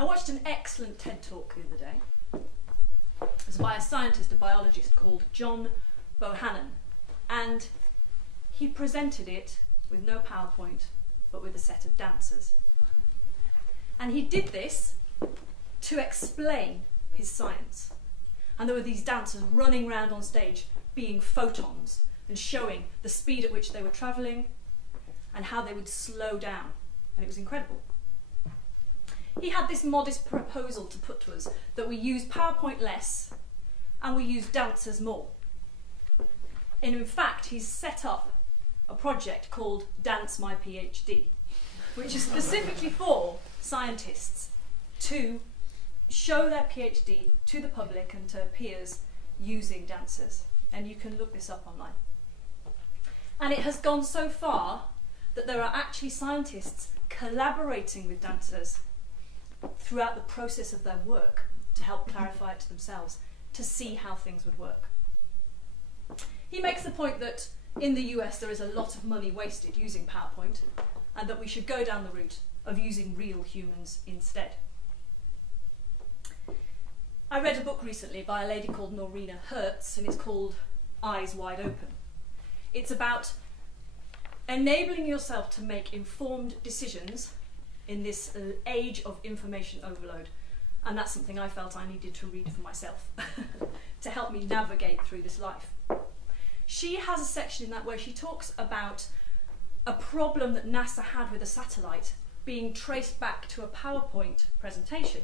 I watched an excellent TED talk the other day. It was by a scientist, a biologist called John Bohannon, and he presented it with no PowerPoint, but with a set of dancers. And he did this to explain his science. And there were these dancers running around on stage being photons and showing the speed at which they were travelling and how they would slow down. And it was incredible. He had this modest proposal to put to us that we use PowerPoint less and we use dancers more. And in fact, he's set up a project called Dance My PhD, which is specifically for scientists to show their PhD to the public and to peers using dancers. And you can look this up online. And it has gone so far that there are actually scientists collaborating with dancers throughout the process of their work to help clarify it to themselves, to see how things would work. He makes the point that in the US there is a lot of money wasted using PowerPoint and that we should go down the route of using real humans instead. I read a book recently by a lady called Norina Hertz, and it's called Eyes Wide Open. It's about enabling yourself to make informed decisions in this age of information overload. And that's something I felt I needed to read for myself to help me navigate through this life. She has a section in that where she talks about a problem that NASA had with a satellite being traced back to a PowerPoint presentation.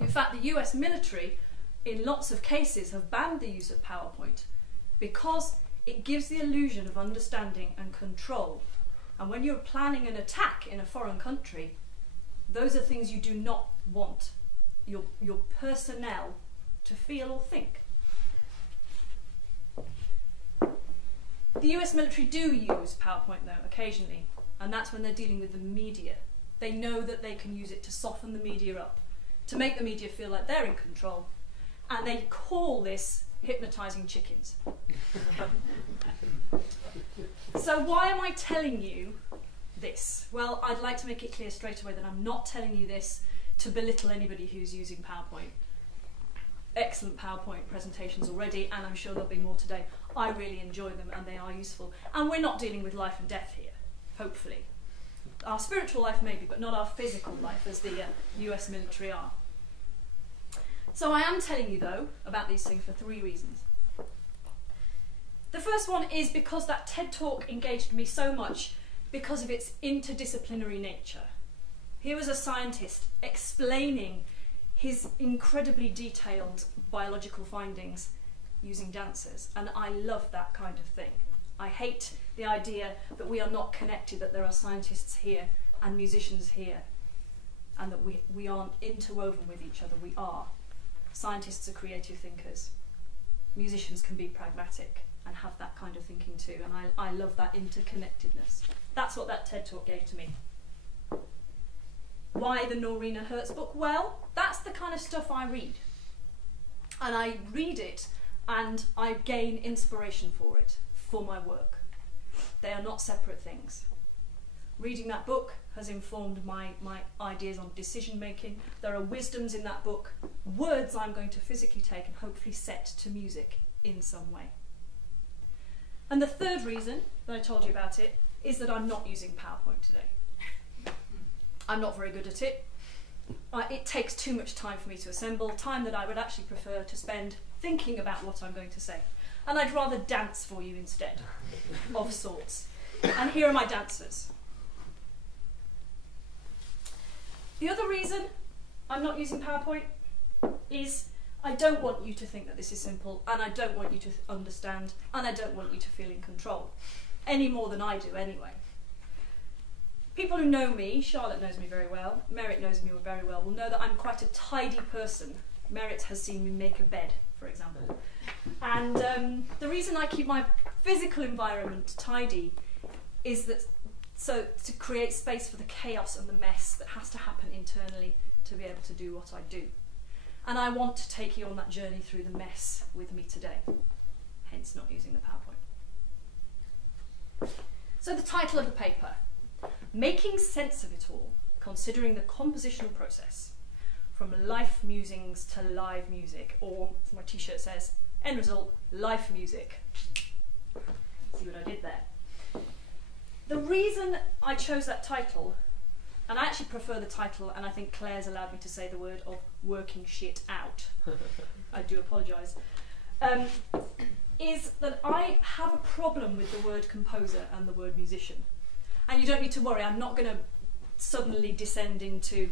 In fact, the US military, in lots of cases, have banned the use of PowerPoint because it gives the illusion of understanding and control. And when you're planning an attack in a foreign country, those are things you do not want your personnel to feel or think. The US military do use PowerPoint though, occasionally, and that's when they're dealing with the media. They know that they can use it to soften the media up, to make the media feel like they're in control, and they call this hypnotising chickens. So why am I telling you this? Well, I'd like to make it clear straight away that I'm not telling you this to belittle anybody who's using PowerPoint. Excellent PowerPoint presentations already, and I'm sure there'll be more today. I really enjoy them and they are useful. And we're not dealing with life and death here, hopefully. Our spiritual life maybe, but not our physical life as the US military are. So I am telling you though about these things for 3 reasons. The first one is because that TED talk engaged me so much because of its interdisciplinary nature. Here was a scientist explaining his incredibly detailed biological findings using dancers, and I love that kind of thing. I hate the idea that we are not connected, that there are scientists here and musicians here, and that we aren't interwoven with each other. We are. Scientists are creative thinkers. Musicians can be pragmatic and have that kind of thinking too, and I love that interconnectedness. That's what that TED talk gave to me. Why the Norina Hertz book? Well, that's the kind of stuff I read. And I read it and I gain inspiration for it, for my work. They are not separate things. Reading that book has informed my ideas on decision making. There are wisdoms in that book, words I'm going to physically take and hopefully set to music in some way. And the third reason that I told you about it is that I'm not using PowerPoint today. I'm not very good at it. It takes too much time for me to assemble, time that I would actually prefer to spend thinking about what I'm going to say. And I'd rather dance for you instead, of sorts. And here are my dancers. The other reason I'm not using PowerPoint is I don't want you to think that this is simple, and I don't want you to understand, and I don't want you to feel in control, any more than I do anyway. People who know me, Charlotte knows me very well, Merritt knows me very well, will know that I'm quite a tidy person. Merritt has seen me make a bed, for example. And the reason I keep my physical environment tidy is that so to create space for the chaos and the mess that has to happen internally to be able to do what I do. And I want to take you on that journey through the mess with me today, hence not using the PowerPoint. So the title of the paper, Making Sense of It All, considering the compositional process from life musings to live music, or as my t-shirt says, end result, life music. See what I did there? The reason I chose that title, and I actually prefer the title, and I think Claire's allowed me to say the word of working shit out. I do apologise. Is that I have a problem with the word composer and the word musician. And you don't need to worry, I'm not going to suddenly descend into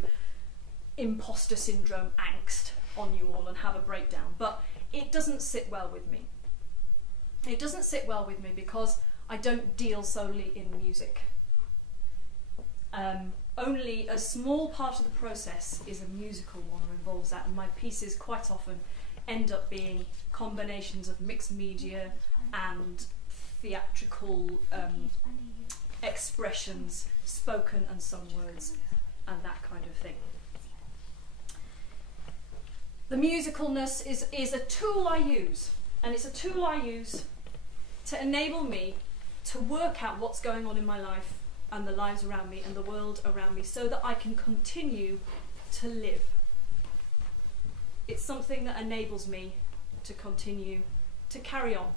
imposter syndrome angst on you all and have a breakdown, but it doesn't sit well with me. It doesn't sit well with me because I don't deal solely in music. Only a small part of the process is a musical one or involves that, and my pieces quite often end up being combinations of mixed media and theatrical expressions, spoken and sung words, and that kind of thing. The musicalness is a tool I use, and it's a tool I use to enable me to work out what's going on in my life and the lives around me and the world around me so that I can continue to live. It's something that enables me to continue to carry on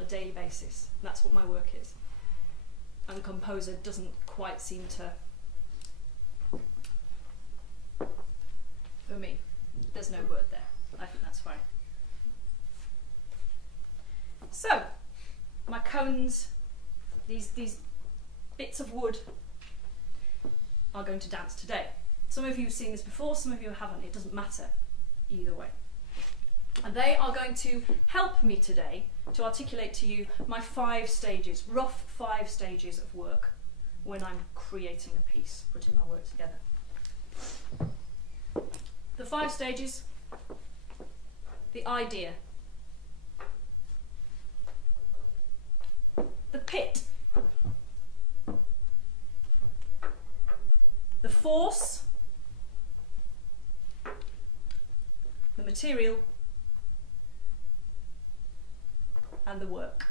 a daily basis. That's what my work is. And composer doesn't quite seem to, for me, there's no word there. I think that's fine. So, my cones, these bits of wood are going to dance today. Some of you have seen this before, some of you haven't. It doesn't matter either way. And they are going to help me today to articulate to you my 5 stages, rough 5 stages of work when I'm creating a piece, putting my work together. The 5 stages: the idea, the pit, the force, the material, and the work.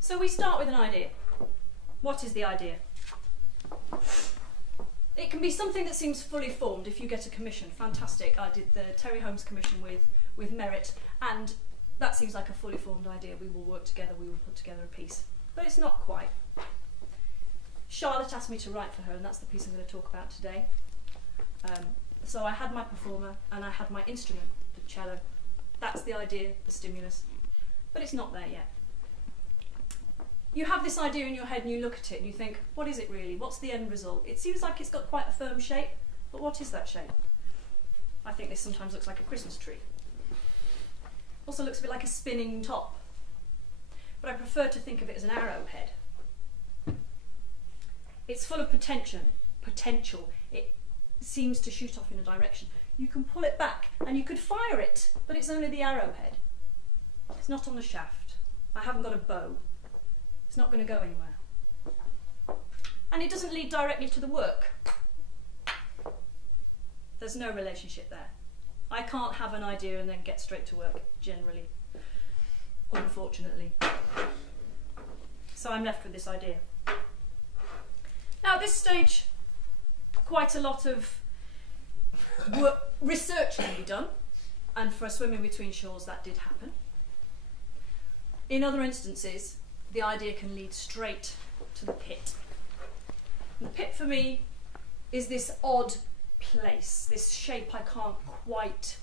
So we start with an idea. What is the idea? It can be something that seems fully formed. If you get a commission, fantastic. I did the Terry Holmes commission with Merit, and that seems like a fully formed idea. We will work together, we will put together a piece. But it's not quite. Charlotte asked me to write for her, and that's the piece I'm going to talk about today. So I had my performer and I had my instrument, the cello. That's the idea, the stimulus. But it's not there yet. You have this idea in your head and you look at it and you think, what is it really? What's the end result? It seems like it's got quite a firm shape, but what is that shape? I think this sometimes looks like a Christmas tree. Also looks a bit like a spinning top. But I prefer to think of it as an arrowhead. It's full of potential. It seems to shoot off in a direction. You can pull it back and you could fire it, but it's only the arrowhead. It's not on the shaft. I haven't got a bow. It's not going to go anywhere. And it doesn't lead directly to the work. There's no relationship there. I can't have an idea and then get straight to work, generally, unfortunately. So I'm left with this idea. Now at this stage, quite a lot of research can be done, and for a swim in between shores that did happen. In other instances, the idea can lead straight to the pit. And the pit for me is this odd place, this shape I can't quite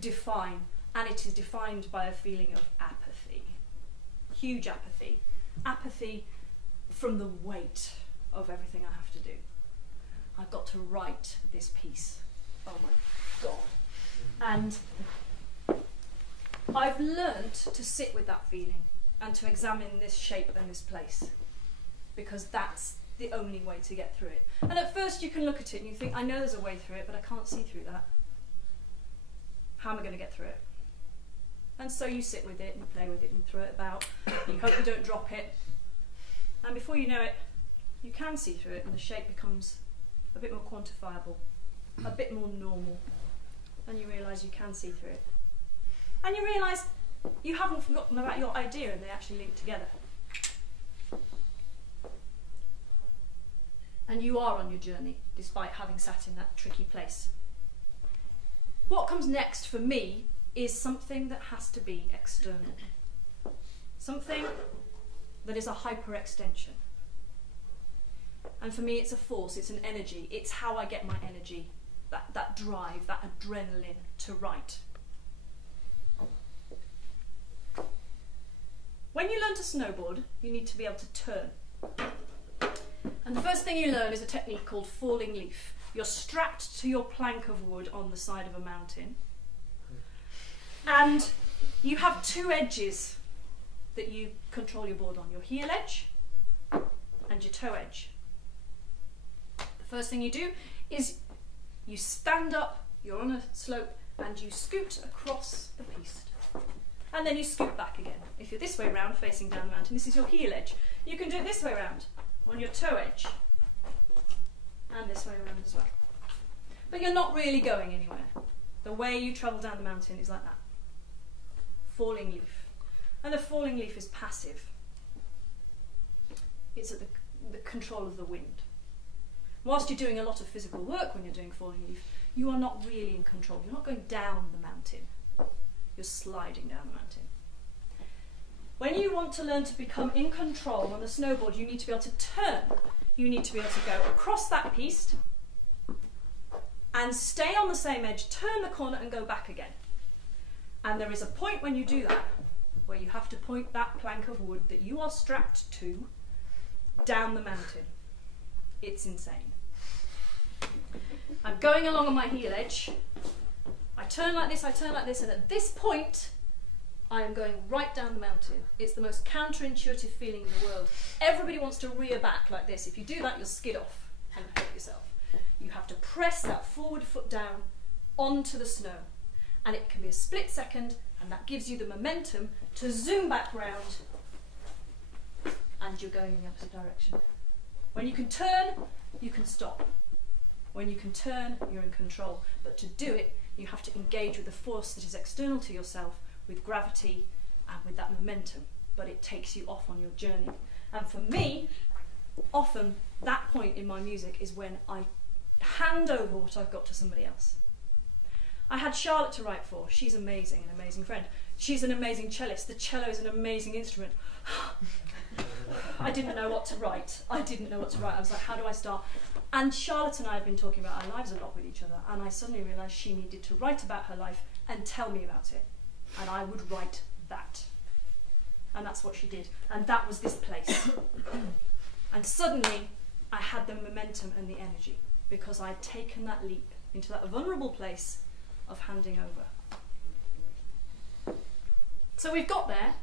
define, and it is defined by a feeling of apathy. Huge apathy. Apathy from the weight of everything I have to do. I've got to write this piece. Oh my God. And I've learnt to sit with that feeling and to examine this shape and this place, because that's the only way to get through it. And at first you can look at it and you think, I know there's a way through it, but I can't see through that. How am I going to get through it? And so you sit with it and you play with it and throw it about. You hope you don't drop it. And before you know it, you can see through it and the shape becomes a bit more quantifiable, a bit more normal. And you realise you can see through it. And you realise you haven't forgotten about your idea and they actually link together. And you are on your journey, despite having sat in that tricky place. What comes next for me is something that has to be external. Something that is a hyperextension. And for me it's a force, it's an energy, it's how I get my energy, that drive, that adrenaline to write. When you learn to snowboard, you need to be able to turn. And the first thing you learn is a technique called falling leaf. You're strapped to your plank of wood on the side of a mountain. And you have two edges that you control your board on, your heel edge and your toe edge. The first thing you do is you stand up, you're on a slope, and you scoot across the piste. And then you scoot back again. If you're this way round, facing down the mountain, this is your heel edge. You can do it this way round, on your toe edge, and this way around as well. But you're not really going anywhere. The way you travel down the mountain is like that. Falling leaf. And the falling leaf is passive. It's at the control of the wind. Whilst you're doing a lot of physical work when you're doing falling leaf, you are not really in control. You're not going down the mountain. You're sliding down the mountain. When you want to learn to become in control on a snowboard, you need to be able to turn. You need to be able to go across that piste and stay on the same edge, turn the corner and go back again. And there is a point when you do that where you have to point that plank of wood that you are strapped to down the mountain. It's insane. I'm going along on my heel edge. I turn like this, and at this point, I am going right down the mountain. It's the most counterintuitive feeling in the world. Everybody wants to rear back like this. If you do that, you'll skid off and hurt yourself. You have to press that forward foot down onto the snow. And it can be a split second, and that gives you the momentum to zoom back round, and you're going in the opposite direction. When you can turn, you can stop. When you can turn, you're in control. But to do it, you have to engage with the force that is external to yourself, with gravity and with that momentum. But it takes you off on your journey. And for me, often that point in my music is when I hand over what I've got to somebody else. I had Charlotte to write for. She's amazing, an amazing friend. She's an amazing cellist. The cello is an amazing instrument. I didn't know what to write. I was like, how do I start? And Charlotte and I had been talking about our lives a lot with each other, and I suddenly realised she needed to write about her life and tell me about it. And I would write that. And that's what she did. And that was this place. And suddenly, I had the momentum and the energy, because I'd taken that leap into that vulnerable place of handing over. So we've got there,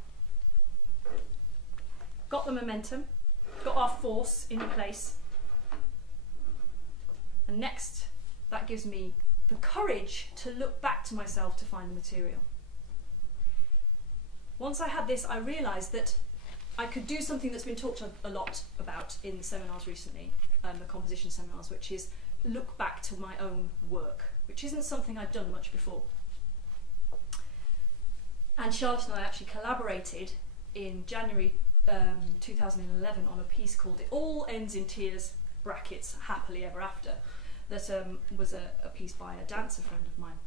got the momentum, got our force in place, and next that gives me the courage to look back to myself to find the material. Once I had this, I realised that I could do something that's been talked a lot about in seminars recently, the composition seminars, which is look back to my own work, which isn't something I'd done much before. And Charlotte and I actually collaborated in January 2011 on a piece called It All Ends in Tears, brackets, Happily Ever After, that was a piece by a dancer friend of mine.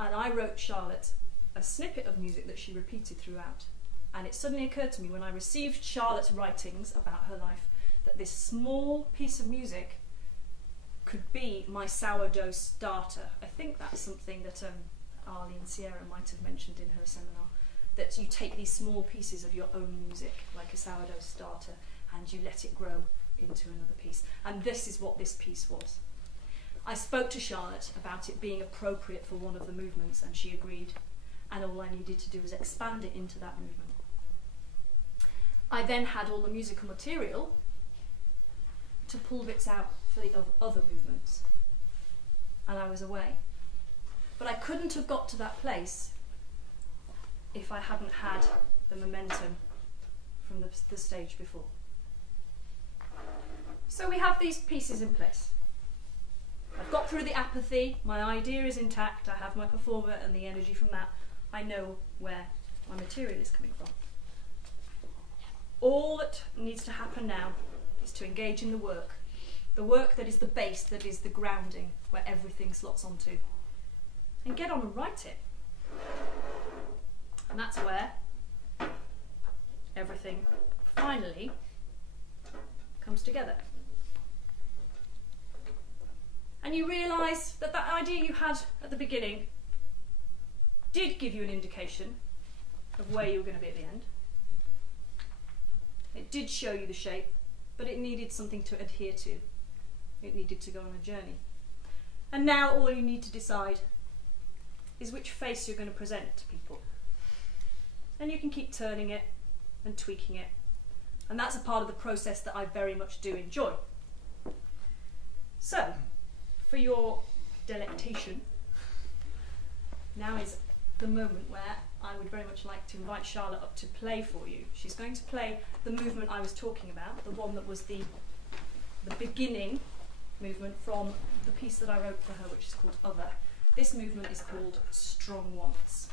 And I wrote Charlotte a snippet of music that she repeated throughout. And it suddenly occurred to me when I received Charlotte's writings about her life that this small piece of music could be my sourdough starter. I think that's something that Arlene Sierra might have mentioned in her seminar, that you take these small pieces of your own music, like a sourdough starter, and you let it grow into another piece. And this is what this piece was. I spoke to Charlotte about it being appropriate for one of the movements, and she agreed, and all I needed to do was expand it into that movement. I then had all the musical material to pull bits out for the other movements, and I was away. But I couldn't have got to that place if I hadn't had the momentum from the stage before. So we have these pieces in place. I've got through the apathy, my idea is intact, I have my performer and the energy from that. I know where my material is coming from. All that needs to happen now is to engage in the work The work that is the base, that is the grounding, where everything slots onto. And get on and write it. And that's where everything finally comes together. And you realise that that idea you had at the beginning did give you an indication of where you were going to be at the end. It did show you the shape, but it needed something to adhere to. It needed to go on a journey. And now all you need to decide is which face you're going to present to people. And you can keep turning it and tweaking it. And that's a part of the process that I very much do enjoy. So, for your delectation, now is the moment where I would very much like to invite Charlotte up to play for you. She's going to play the movement I was talking about, the one that was the beginning movement from the piece that I wrote for her, which is called Other. This movement is called Strong Wants.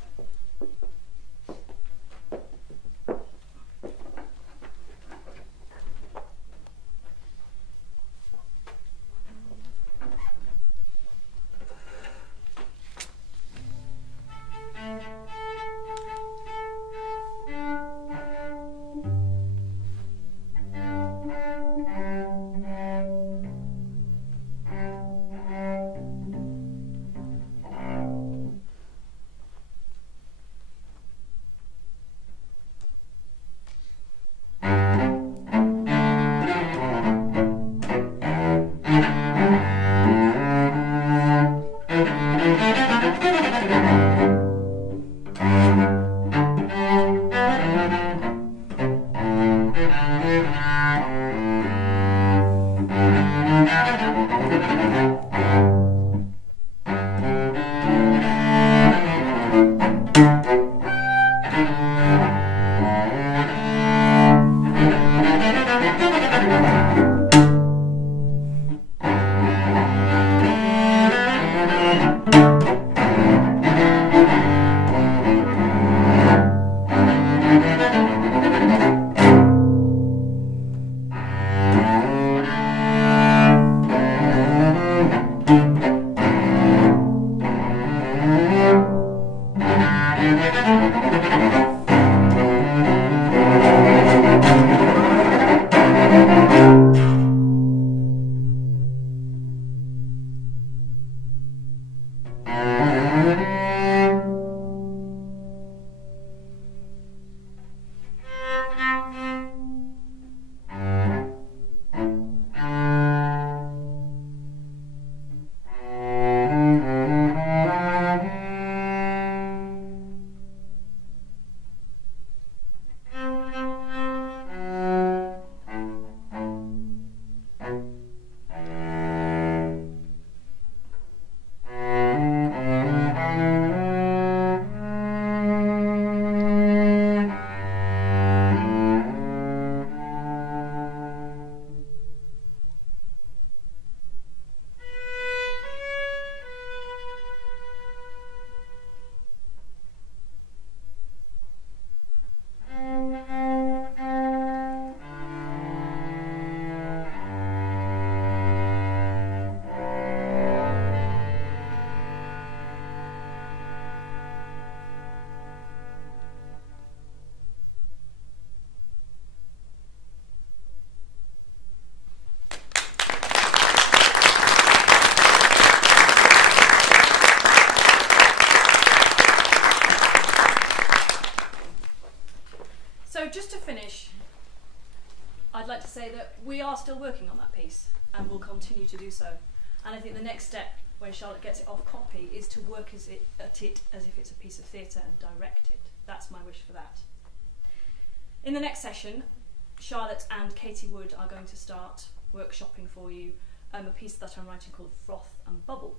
Just to finish, I'd like to say that we are still working on that piece and will continue to do so. And I think the next step, when Charlotte gets it off copy, is to work at it as if it's a piece of theatre and direct it. That's my wish for that. In the next session, Charlotte and Katie Wood are going to start workshopping for you a piece that I'm writing called Froth and Bubble.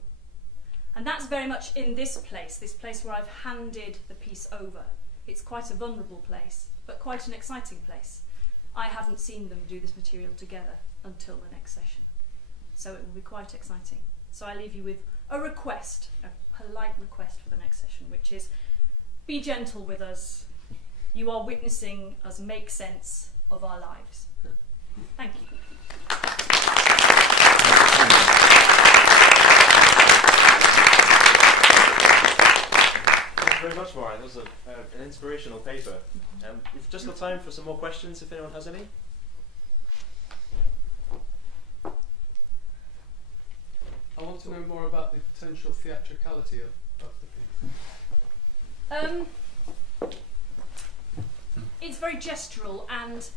And that's very much in this place where I've handed the piece over. It's quite a vulnerable place, but quite an exciting place. I haven't seen them do this material together until the next session, so it will be quite exciting. So I leave you with a request, a polite request for the next session, which is be gentle with us. You are witnessing us make sense of our lives. Thank you. Thank you very much, Maureen. That was an inspirational paper. We've just got time for some more questions, if anyone has any. I want to know more about the potential theatricality of the piece. It's very gestural, and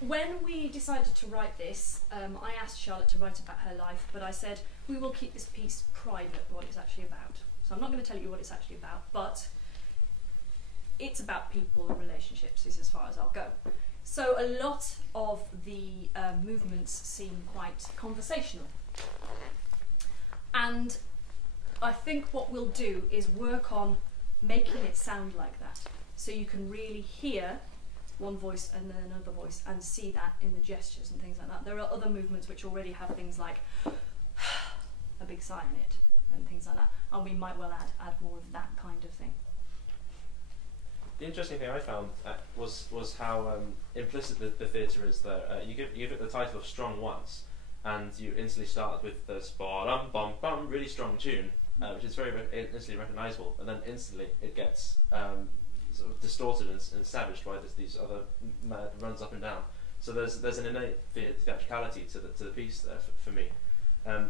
when we decided to write this, I asked Charlotte to write about her life, but I said we will keep this piece private, what it's actually about. So I'm not going to tell you what it's actually about, but it's about people and relationships is as far as I'll go. So a lot of the movements seem quite conversational. And I think what we'll do is work on making it sound like that. So you can really hear one voice and then another voice and see that in the gestures and things like that. There are other movements which already have things like a big sigh in it and things like that. And we might well add more of that kind of thing. The interesting thing I found was how implicit the theatre is there. You give it the title of Strong once, and you instantly start with the bum really strong tune, which is very instantly recognisable, and then instantly it gets sort of distorted and savaged by these other mad runs up and down. So there's an innate theatricality to the piece there for me.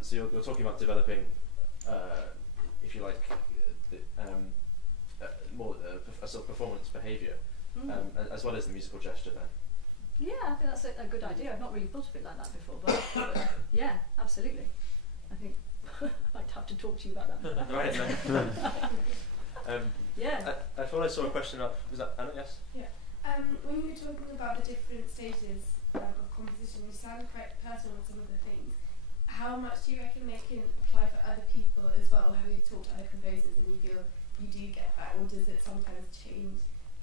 So you're talking about developing, if you like, more a sort of performance behaviour, as well as the musical gesture then. Yeah, I think that's a good idea. I've not really thought of it like that before, but yeah, absolutely. I think I might have to talk to you about that. Right. Yeah. I thought I saw a question up. Was that Anna? Yes. Yeah. When you were talking about the different stages of composition, you sound quite personal on some of the things. How much do you reckon they can apply for other people as well? Or have you talked to other composers and you feel you do get that, or does it sometimes change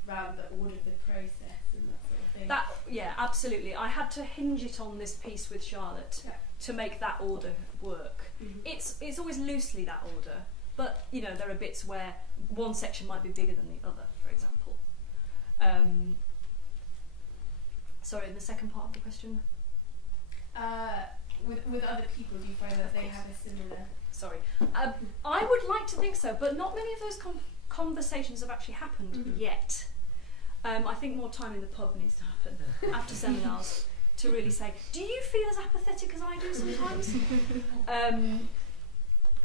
around the order of the process and that sort of thing? Yeah, absolutely. I had to hinge it on this piece with Charlotte to make that order work. Mm-hmm. It's always loosely that order, but you know there are bits where one section might be bigger than the other, for example. Sorry, the second part of the question. With other people, do you find that they have a similar? Sorry, I would like to think so, but not many of those conversations have actually happened yet. I think more time in the pub needs to happen after seminars to really say, do you feel as apathetic as I do sometimes?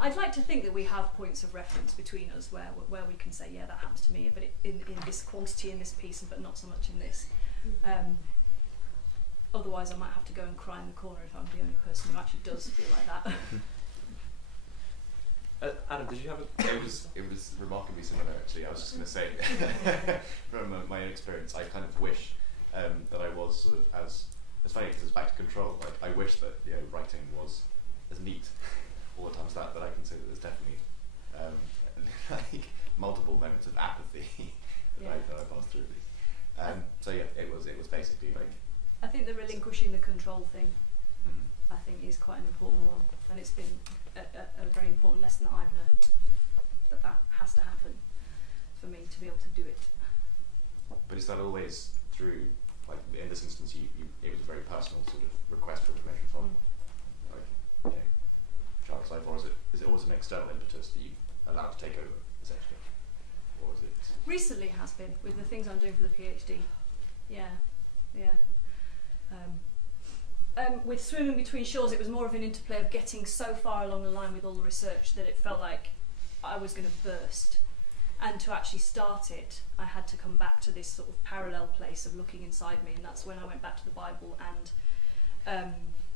I'd like to think that we have points of reference between us where we can say, yeah, that happens to me, but in this quantity in this piece, but not so much in this. Otherwise, I might have to go and cry in the corner if I'm the only person who actually does feel like that. Adam, did you have a... It was remarkably similar, actually. I was just going to say, from my own experience, I kind of wish that I was sort of as funny because it's back to control. Like I wish that writing was as neat all the time as that. But I can say that there's definitely like multiple moments of apathy that I passed through. So yeah, it was basically like. I think the relinquishing the control thing, I think, is quite an important one, and it's been a very important lesson that I've learned, that has to happen for me to be able to do it. But is that always through, like in this instance, it was a very personal sort of request for information from, like, Charlotte's life, or is it always an external impetus that you allowed to take over, essentially, or is it? Recently, it has been with the things I'm doing for the PhD. Yeah. With Swimming Between Shores, it was more of an interplay of getting so far along the line with all the research that it felt like I was going to burst. And to actually start it, I had to come back to this sort of parallel place of looking inside me, and that's when I went back to the Bible and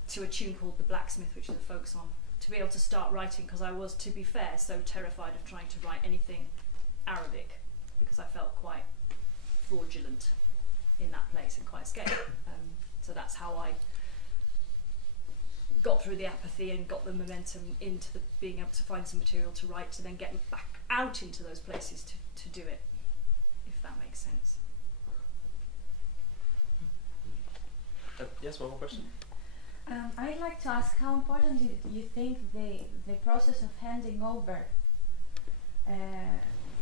to a tune called The Blacksmith, which is a folk song, to be able to start writing, because I was, to be fair, so terrified of trying to write anything Arabic, because I felt quite fraudulent in that place and quite scared. So that's how I got through the apathy and got the momentum into being able to find some material to write, to then get back out into those places to do it, if that makes sense. Yes, one more question. I'd like to ask how important do you think the process of handing over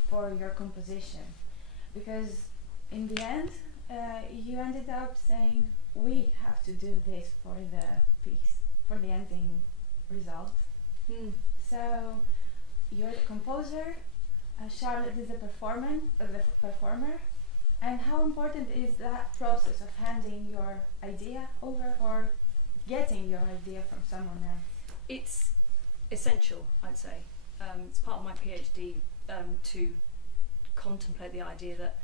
for your composition, because in the end you ended up saying we have to do this for the piece. for the ending result. Mm. So you're the composer, Charlotte is the performer, and how important is that process of handing your idea over or getting your idea from someone else? It's essential, I'd say. It's part of my PhD to contemplate the idea that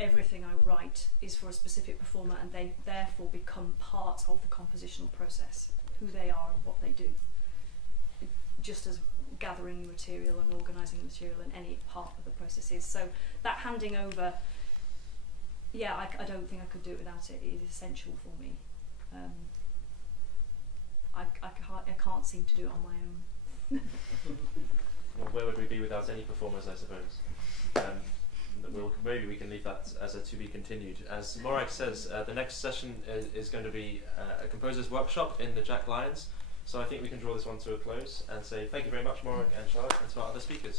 everything I write is for a specific performer, and they therefore become part of the compositional process, who they are and what they do. Just as gathering the material and organising the material in any part of the process is. So that handing over, yeah, I don't think I could do it without it. It is essential for me. I can't seem to do it on my own. Well, where would we be without any performers, I suppose? Maybe we can leave that as a to be continued. As Morag says, the next session is going to be a composer's workshop in the Jack Lyons. So I think we can draw this one to a close and say thank you very much, Morag and Charlotte, and to our other speakers.